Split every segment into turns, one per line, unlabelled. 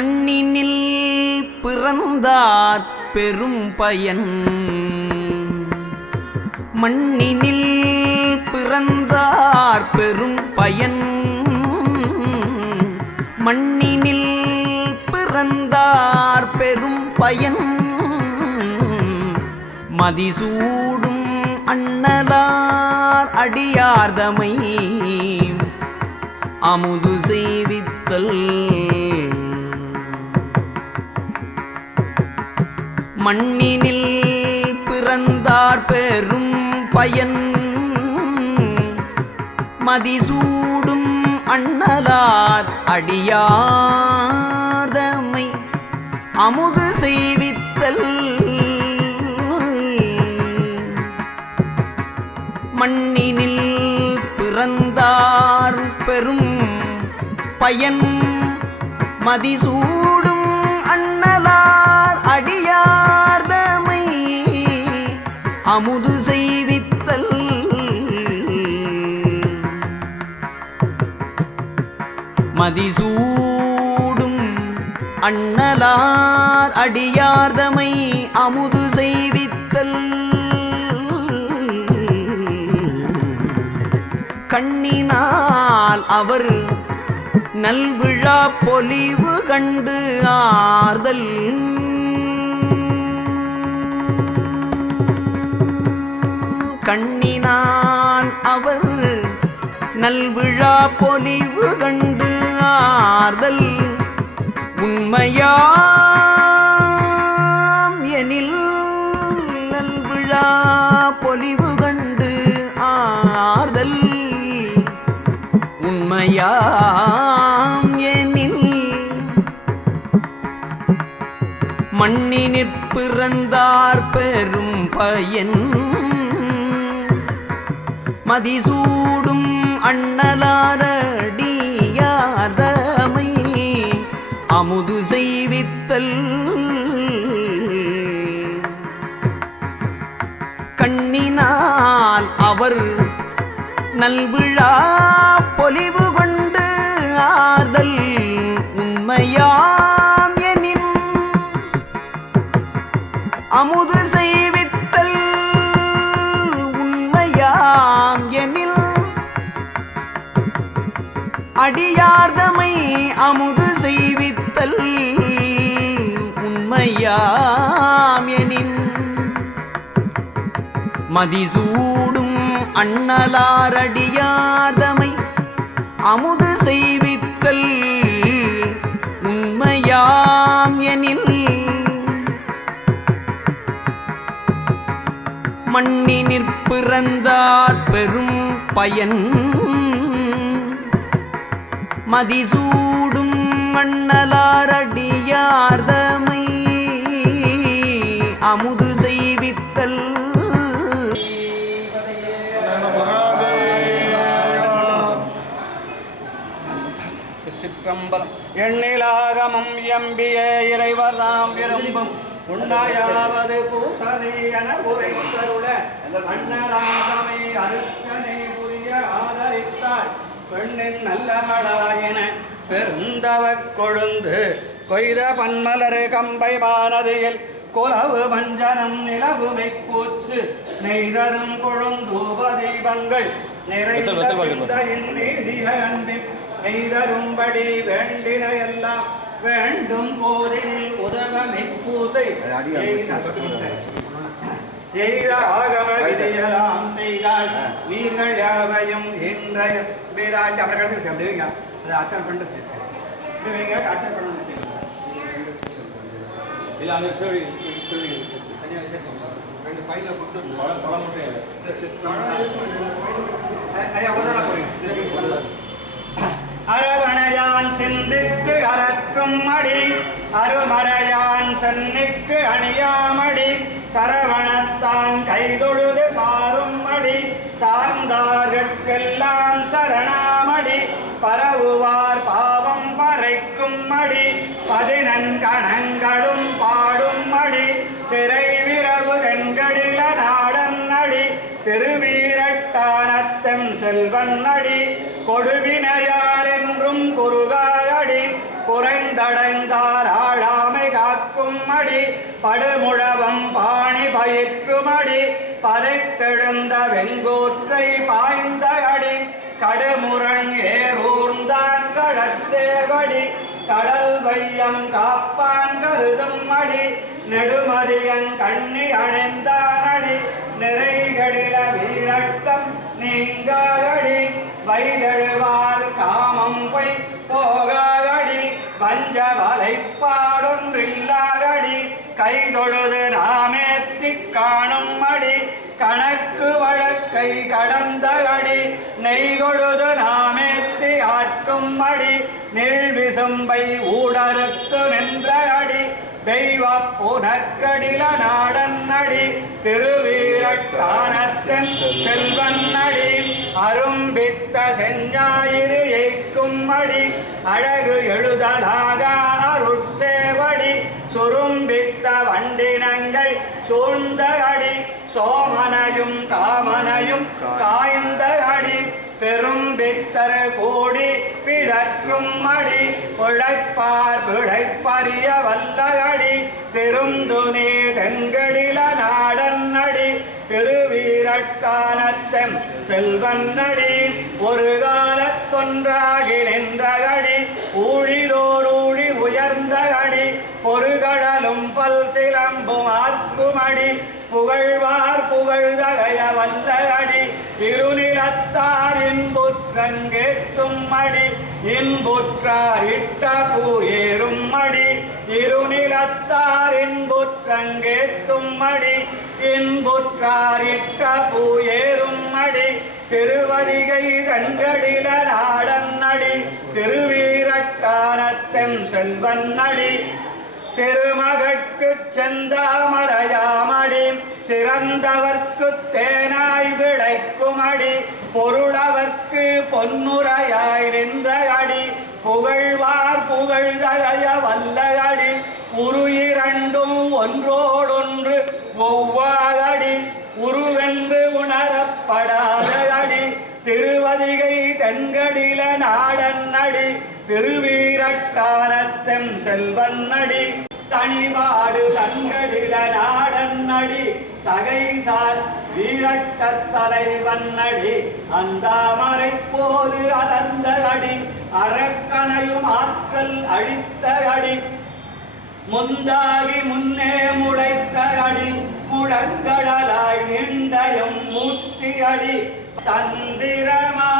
மண்ணினில் பிறந்தார் பெரும் பயன். மண்ணினில் பிறந்தார் பெரும் பயன். மண்ணினில் பிறந்தார் பெரும் பயன். மதிசூடும் அண்ணலார் அடியார்தமை. அமுது செய்வித்தல் மண்ணினில் பிறந்தார் பெரும் பயன். மதிசூடும் அண்ணலார் அடியார்தமை. அமுது செய்வித்தல். மண்ணினில் பிறந்தார் பெரும் பயன். மதிசூடும் அண்ணலார் அடியார்தமை அமுது செய்வித்தல். மதிசூடும் அண்ணலார் அடியார்தமை அமுது செய்வித்தல். கண்ணினால் அவர் நல்விழா பொலிவு கண்டு ஆறுதல். கண்ணினான் அவர் நல்விழா பொலிவு கண்டு ஆறுதல். உண்மையா எனில் நல்விழா உண்மையாம் எனில் மண்ணினிற் பிறந்தார் பெரும் பயன். மதிசூடும் அண்ணலாரடியார்தமை அமுது செய்வித்தல். கண்ணினால் அவர் நல்விழா பொலிவு கொண்டு ஆர்தல் உண்மையாம் எனின் அமுது செய்வித்தல் உண்மையாம் எனில் அடியார்தமை அமுது செய்வித்தல் உண்மையாம் எனின் மதிசூடும் அண்ணலாரடியார்தமை அமுது செய்வித்தல் உண்மையாம் எனில் மண்ணினிற் பிறந்தார் பெரும் பயன். மதிசூடும் மண்ணலாரடியார்தமை அமுது
சிற்றம்பலம் எண்ணிலாகமும் எம்பிய இறைவர் தாம் விரும்பும். உண்டாயாவது பூசனை என உரைத்தருள அண்ணலாகமை அருச்சனை புரிய ஆதரித்தாள். பெண்ணின் நல்லமளாயின பெருந்தவக் கொழுந்து கொய்த பன்மலர் கம்பை மானதியில் குலவு மஞ்சனம் நிலவுமை கூச்சு நெய்தரும் கொழுந்தூப தீபங்கள் நிறைந்த அன்பின் எய்தரும்படி வேண்டின எல்லாம் வேண்டும் போதில் உதவமை பூசை. எய்த ஆகம விதையெல்லாம் செய்தால் வீர்கள் யாவையும் இன்றைய வீராட்டி அப்புறம் கடைசி அப்படிங்க அதை அர்ச்சனை பண்ணிட்டு வைங்க. அர்ச்சனை பண்ணணும்
இல்ல கேள்வி
ரெண்டு பையில கொடுத்து
பழம் மட்டும்
ஐயா ஒரு நாள் போறீங்க அரவணையான் சிந்தித்து அறற்றும் மடி அருமறையான் சென்னிக்கு அணியாமடி. சரவணத்தான் கைதொழுது சாரும் மடி சார்ந்தார்கட்கெல்லாம் சரணாமடி. பரவுவார் பாவம் பறைக்கும் மடி பதினங்கணங்களும் பாடும் மடி திரை விரவு தென்கடில நாடன் அடி. திருவீரட்டானத்தம் செல்வன் அடி. கொடுவினையார் என்றும் குறுகாயடி குறைந்தடைந்தார் ஆழாமை காக்கும் அடி படுமுழவம் பாணி பயிற்றுமடி பதைத்தெழுந்த வெங்கோற்றை பாய்ந்த அடி கடுமுரண் ஏரூர்ந்தான் கடற்சேவடி கடல் வையம் காப்பான் கருதும் அடி நெடுமதியன் கண்ணி அணைந்தான் அடி நிறைகளில வீரட்டம் நீங்காகடி வைதழுவார் காமம் பொய் போகாதடி பஞ்ச வலைப்பாடொன்றில்லாகடி கைதொழுது நாமேத்தி காணும் அடி கணக்கு வழக்கை கடந்த அடி நெய்தொழுது நாமேத்தி ஆட்டும் அடி நீழ்விசும்பை ஊடறுத்து நின்ற அடி தெய்வ புனற்கடில நாடன் நடி திருவீரட்டானத்தன் செல்வன் நடி அரும்பித்த செஞ்ஞாயிறு ஏய்க்கும் அடி அழகு எழுதலாக அருட்சேவடி சுரும்பித்த வண்டினங்கள் சூழ்ந்த அடி சோமனையும் காமனையும் காய்ந்த அடி பெரும் பித்தர் கூடி பிதற்றும் மடி உழைப்பார் பிழைப்பறிய வல்லகடி திருந்துனே தெங்கடில நாடன் நடி திருவீரட்டானத்தம் செல்வன் நடி ஒரு காலத்தொன்றாகி நின்றகடி ஊழிதோரூழி உயர்ந்த அடி பொறுகடலும் பல் சிலம்பும் ஆக்குமடி புகழ்வார் புகழ்தகைய வல்லகடி இருநிலத்தார் புற்றங்கேத்தும் மடி இன்புற்றார் இட்ட பூயேறும் ஏறும் மடி இருநிலத்தார் இன்புற்றங்கேத்தும் மடி இன்புற்றார் இட்ட பூயேறும் ஏறும் மடி திருவதிகை கண்டடில நாடன் நடி திருவீரட்டானத்தெம் செல்வன் நடி திருமகற்கு செந்தாமரையாமடி சிறந்தவர்க்கு தேனாய் விளைக்குமடி பொருளவர்க்கு பொன்னுரையாய் நின்ற அடி புகழ்வார் புகழ்தகைய வல்லகடி உரு இரண்டும் ஒன்றோடொன்று ஒவ்வாதடி உருவென்று உணரப்படாத அடி திருவதிகை தென்கடில நாடன் அடி திருவீரட்டானத்தெம் செல்வன் தனிவாடு தங்கடில நாடன்னடி தகைசார் வீரட்ட தலைவன் நடி அந்தாமரை போது அலர்ந்த அடி அரக்கனையும் ஆற்றல் அழித்த அடி முந்தாகி முன்னே முளைத்த அடி முழங்கடலாய் நீண்டயம் மூர்த்தி அடி
தந்திரமா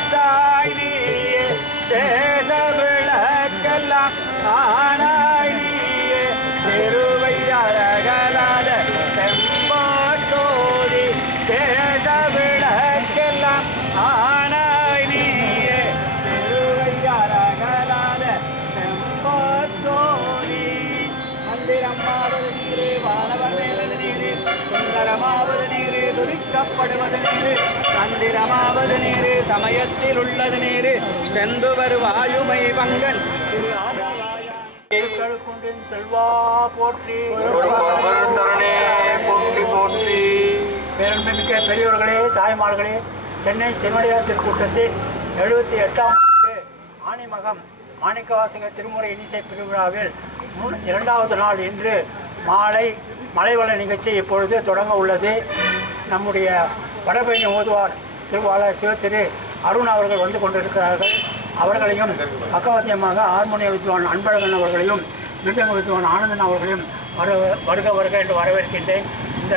வைத்தாய்
நீயே. தந்திரமாவது நீரு சமயத்தில் உள்ளது நீரு. சென்று வருவாயுமை பங்கன்
செல்வா போற்றி.
போற்றி
பேரன்புமிக்க பெரியவர்களே தாய்மார்களே சென்னை திருமலையார் திருக்கூட்டத்தில் எழுபத்தி எட்டாம் ஆண்டு ஆணிமகம் மாணிக்கவாசக திருமுறை இனிசை திருவிழாவில் மூ- இரண்டாவது நாள் இன்று மாலை மலைவள நிகழ்ச்சி இப்பொழுது தொடங்க உள்ளது. நம்முடைய வடபழனி ஓதுவார் திருவாளர் சிவத்திரு அருண் அவர்கள் வந்து கொண்டிருக்கிறார்கள். அவர்களையும் பக்கவாத்தியமாக ஹார்மோனிய வித்வான் அன்பழகன் அவர்களையும் மிருதங்க வித்வான் ஆனந்தன் அவர்களையும் வரு வருக வருக என்று வரவேற்கின்றேன். இந்த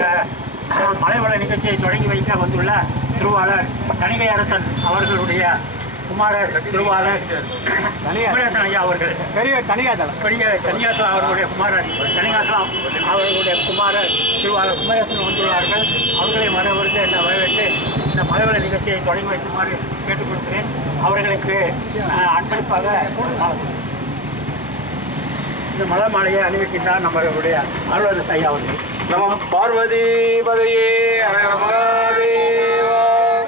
மலைவள நிகழ்ச்சியை தொடங்கி வைக்க வந்துள்ள திருவாளர் தணிகை அரசன் அவர்களுடைய குமாரர் திருவாளர் குமரேசன் ஐயா அவர்கள்.
பெரிய தனியாதளம்
பெரிய கன்னியாசலம் அவர்களுடைய குமாரர் கன்னியாசலம் அவர்களுடைய குமாரர் திருவாளர் குமரேசன் வந்துள்ளார்கள். அவர்களை வரவருக்கு என்ற வரவேற்று இந்த மலைவள நிகழ்ச்சியை தொடங்கி வைக்குமாறு கேட்டுக்கொள்கிறேன். அவர்களுக்கு அன்பளிப்பாக இந்த மலை மாலையை அணிவிக்கின்றார் நம்மளுடைய அலுவலர் ஐயா அவர்கள்.
நம பார்வதி பதையே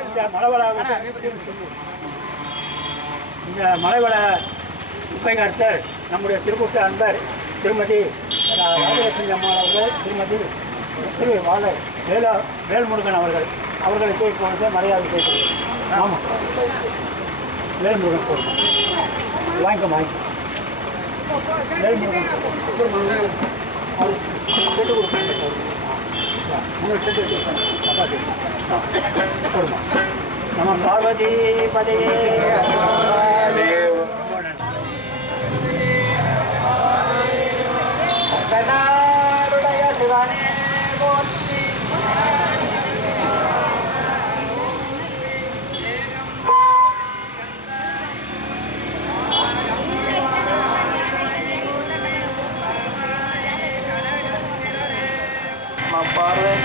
இந்த மலைவள இந்த மலைவள உப்பைகர்த்தர் நம்முடைய திருக்கூட்ட அன்பர் திருமதி ராஜலட்சுமி அம்மாள் அவர்கள் திருமதி திரு வாழர் வேலா வேல்முருகன் அவர்கள். அவர்களுக்கு இப்பொழுது மரியாதை செய்கிறேன் ஆமாம் வேல்முருகன் போடுங்க வாங்கிக்க வாங்கிக்க. நம்ம பார்வதி பதையே கண்ணா Padre.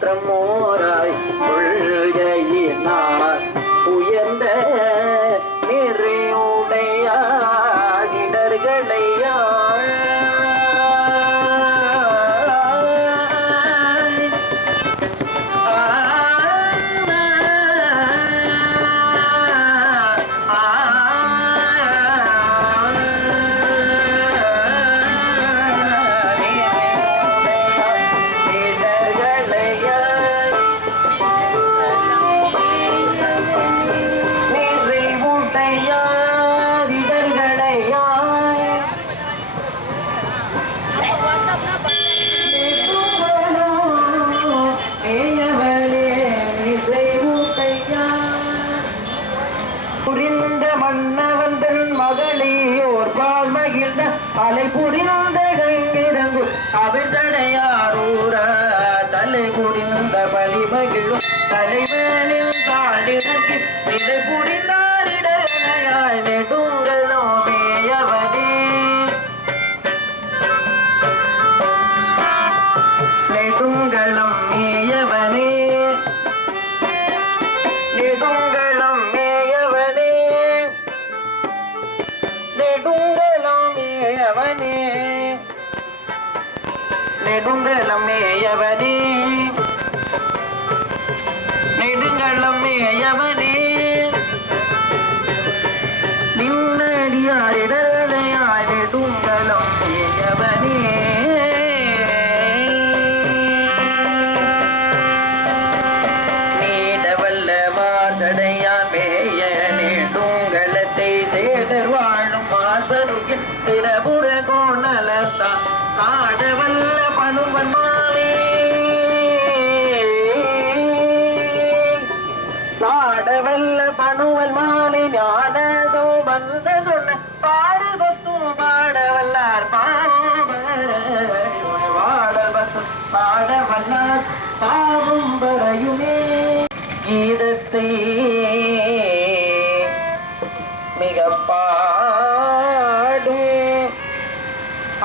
encontramos தலைவனில் தாடினக்கு இதை புரிந்தாரிடையாய் நெடுங்கலோ மேயவனே நெடுங்கலம் மேயவனே. நெடுங்கலம் மேயவனே. நெடுங்கலம் மேயவனே. நெடுங்கலம் மேயவனே.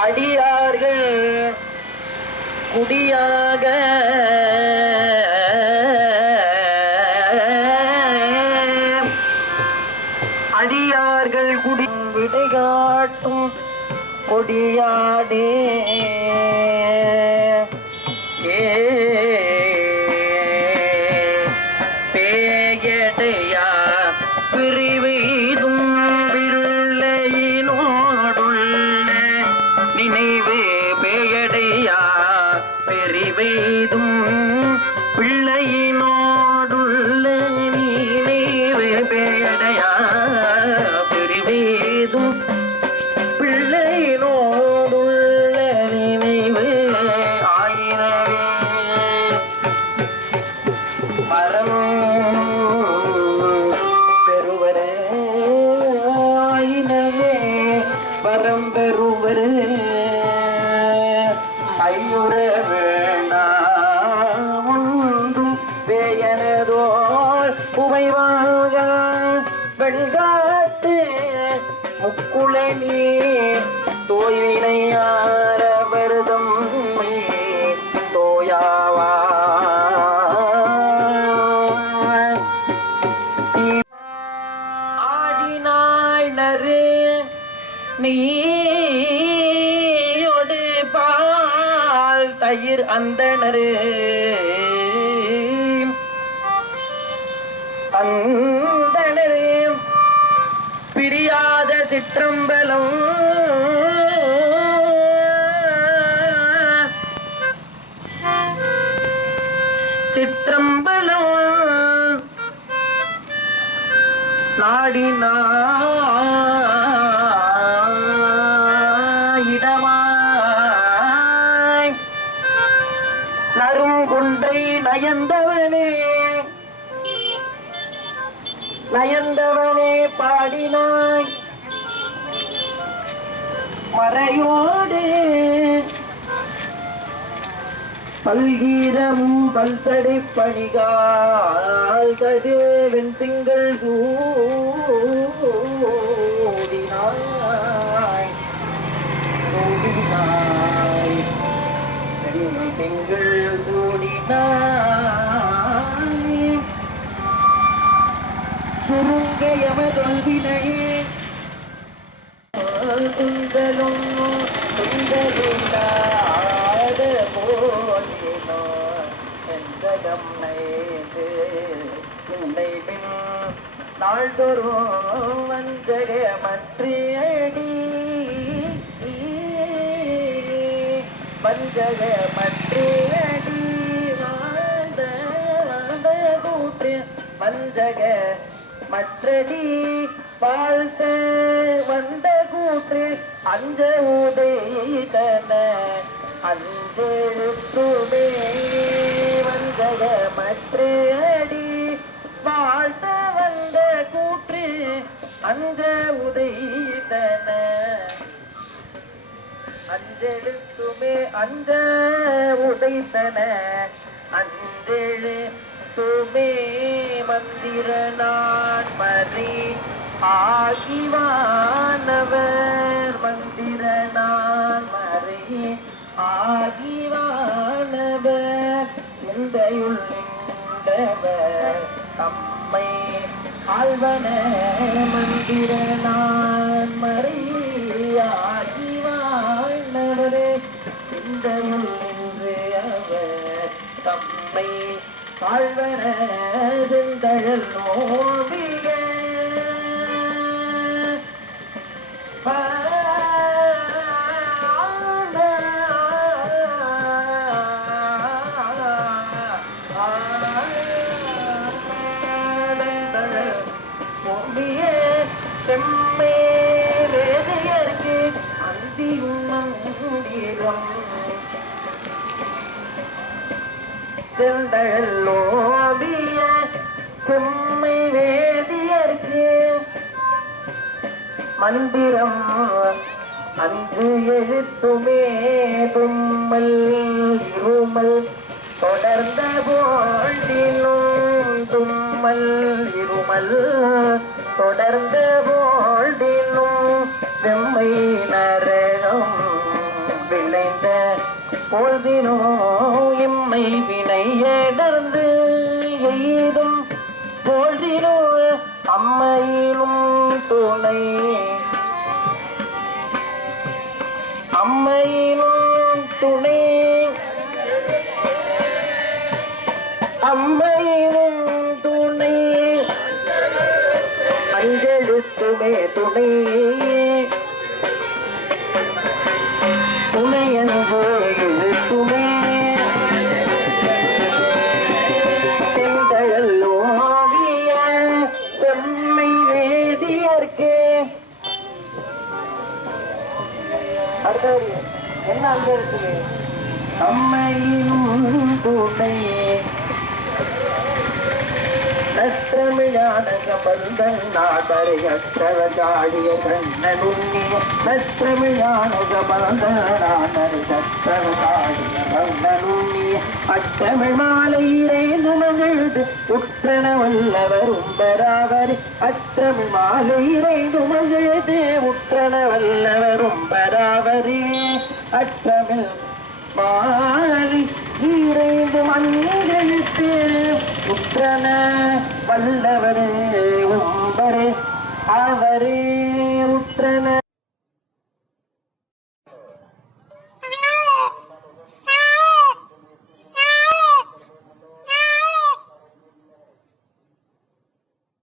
அடியார்கள் குடியாக. அடியார்கள் குடி விடைகாட்டும் கொடியாடே. சிற்றம்பலம். சிற்றம்பலம். நாடினாயிடமாய் நறுங்குன்றை நயந்தவனே. நயந்தவனே பாடினாய். மறையோடு பல்கீதமும் பல்தடை பணிகால் கது வெண்திங்கள் சூடினாய். சூடினாய். திங்கள் சூடினாய். சுருங்க எமதொல்வினையே துந்தலும் துந்தலுண்டாத போலினோ எந்தகம் நைது உன்னை பின் நாள்தோறும் வஞ்சக மற்றியடி வஞ்சக மற்றியடி வாழ்ந்த வாழ்ந்த கூற்று வஞ்சக மற்றடி. வாழ்த்த வந்த கூற்று அஞ்ச உதைதன அஞ்செழுத்துமே வந்தக மற்றடி வாழ்த்த வந்த கூற்று அஞ்ச உதைதன அஞ்செழுத்துமே அஞ்ச உதைத்தன அஞ்செழு துமே மந்திர நான் மறி ஆகிவானவர் மந்திர நான் மறி ஆகிவானவர் சிந்தையுள்ளவர் தம்மை ஆழ்வன மந்திர நான் மறியாகி வாழ்ந்தவரே சிந்தையுள் அவர் தம்மை ஆழ்வன செந்தழல் நோவிய பொழுதினோ எம்மை வினை ஏடர்ந்து எய்தும் பொழுதினோ அம்மையிலும் துணை. அம்மையிலும் துணை அம்மையும் துணை நற்றமிழான கபந்தன் நாடரையற்றவகாடிய கண்ணனுண்ணிய நற்றமிழான கபந்தனானரை சற்றவகாடிய கண்ணனுண்ணிய அற்றமிழ் மாலையிலே நுமஞ்செழுது உற்றன வல்லவரும் உம்பராவர் அற்றமிழ் மாலையிலே உற்றன அற்றமிழ் மாறி நிறைந்து மஞ்சளுக்கு உற்றன வல்லவரே உம்பரே அவரே உற்றன.